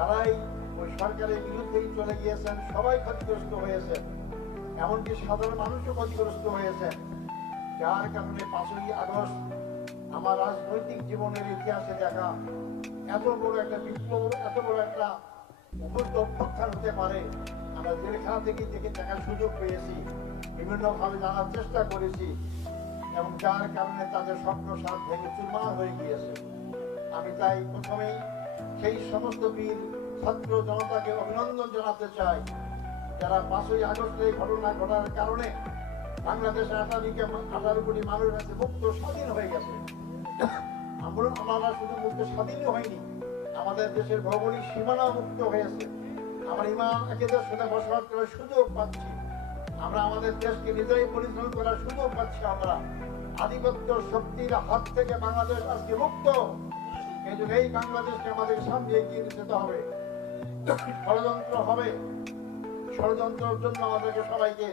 তারাই ওই সরকারের বিরুদ্ধেই চলে গিয়েছেন, সবাই ক্ষতিগ্রস্ত হয়েছেন, এমনকি সাধারণ মানুষও ক্ষতিগ্রস্ত হয়েছেন। যার কারণে 5ই আগস্ট আমার রাজনৈতিক জীবনের ইতিহাসে দেখা এত বড় একটা বিপ্লব, এত বড় একটা অভ্যুত্থান হতে পারে আমরা জেলখানা থেকে দেখার সুযোগ পেয়েছি, বিভিন্নভাবে জানার চেষ্টা করেছি, এবং যার কারণে তাদের স্বপ্ন সাত ভেঙে চুরমার হয়ে গিয়েছে। আমি তাই প্রথমেই সেই সমস্ত বীর ছাত্র জনতাকে অভিনন্দন জানাতে চাই যারা 5ই আগস্টের এই ঘটনা ঘটার কারণে বাংলাদেশের 18 কোটি মানুষ আছে মুক্ত স্বাধীন হয়ে গেছে। আমরা শুধু মুক্ত স্বাধীনই হয়নি, আমাদের দেশের ভৌগোলিক সীমানা মুক্ত হয়েছে, আমরা ইমাম আকিদার সাথে বসবাস করার সুযোগ পাচ্ছি, আমরা আমাদের দেশকে নিজেরাই পরিচালনা করার সুযোগ পাচ্ছি। আমরা আধিপত্য শক্তির হাত থেকে বাংলাদেশ আজকে মুক্ত। এই জন্য এই বাংলাদেশকে আমাদের সামনে এগিয়ে নিতে হবে। ষড়যন্ত্র হবে, ষড়যন্ত্রের জন্য আমাদেরকে সবাইকে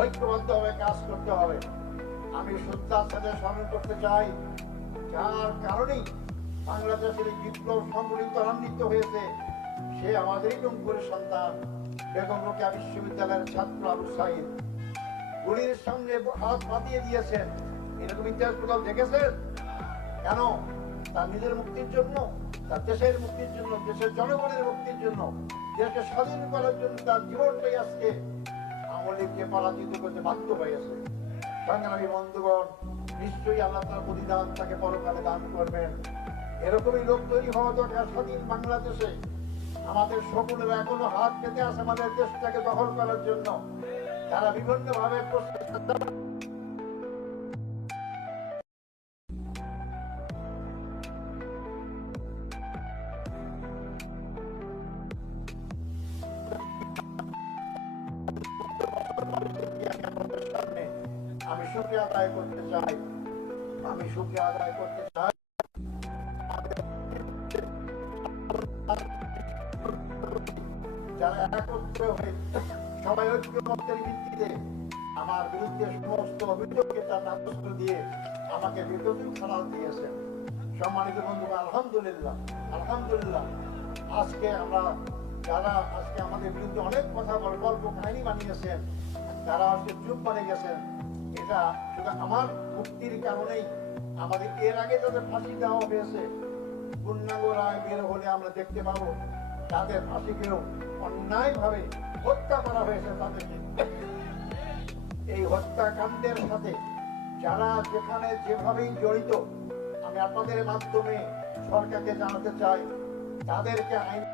ঐক্যবদ্ধভাবে কাজ করতে হবে। আমি শ্রদ্ধার সাথে স্মরণ করতে চাই যার কারণেই বাংলাদেশের এই বিপ্লব সংগঠিত ত্বরান্বিত হয়েছে, সে আমাদেরই রংপুরের সন্তান, বেগম রোকেয়া বিশ্ববিদ্যালয়ের ছাত্র আবু সাইদ। গুলির সামনে হাত পাতিয়ে দিয়েছেন, এরকম ইতিহাস কোথাও দেখেছেন? কেন? তার নিজের মুক্তির জন্য, তার দেশের মুক্তির জন্য, দেশের জনগণের মুক্তির জন্য, দেশকে স্বাধীন করার জন্য তার জীবনটাই আজকে আওয়ামী লীগকে পরাজিত করতে বাধ্য হয়েছে। সংগ্রামী বন্ধুগণ, নিশ্চয়ই আল্লাহ তার প্রতিদান তাকে পরকালে দান করবেন। এরকমই লোক তৈরি হওয়া দরকার স্বাধীন বাংলাদেশে। আমাদের সকলের এখনো হাত পেতে আছে আমাদের দেশটাকে দখল করার জন্য, তারা বিভিন্ন ভাবে আমি শুকরিয়া আদায় করতে চাই, আমি শুকরিয়া আদায় করতে চাই যারা একত্র হয়ে সবাই ঐক্যমত্যের ভিত্তিতে আমার বিরুদ্ধে সমস্ত অভিযোগকে তার নাকচ দিয়ে আমাকে বিরোধী খালাল দিয়েছেন। সম্মানিত বন্ধু, আলহামদুলিল্লাহ, আলহামদুলিল্লাহ। আজকে আমরা যারা আজকে আমাদের বিরুদ্ধে অনেক কথা গল্প কাহিনী বানিয়েছেন, তারা আজকে চুপ মানে গেছেন, এটা শুধু আমার মুক্তির কারণেই। আমাদের এর আগে যাদের ফাঁসি দেওয়া হয়েছে, পূর্ণাঙ্গ রায় বের হলে আমরা দেখতে পাবো তাদের ফাঁসিকেও অন্যায় ভাবে হত্যা করা হয়েছে তাদেরকে। এই হত্যাকাণ্ডের সাথে যারা যেখানে যেভাবেই জড়িত, আমি আপনাদের মাধ্যমে সরকারকে জানাতে চাই তাদেরকে আইন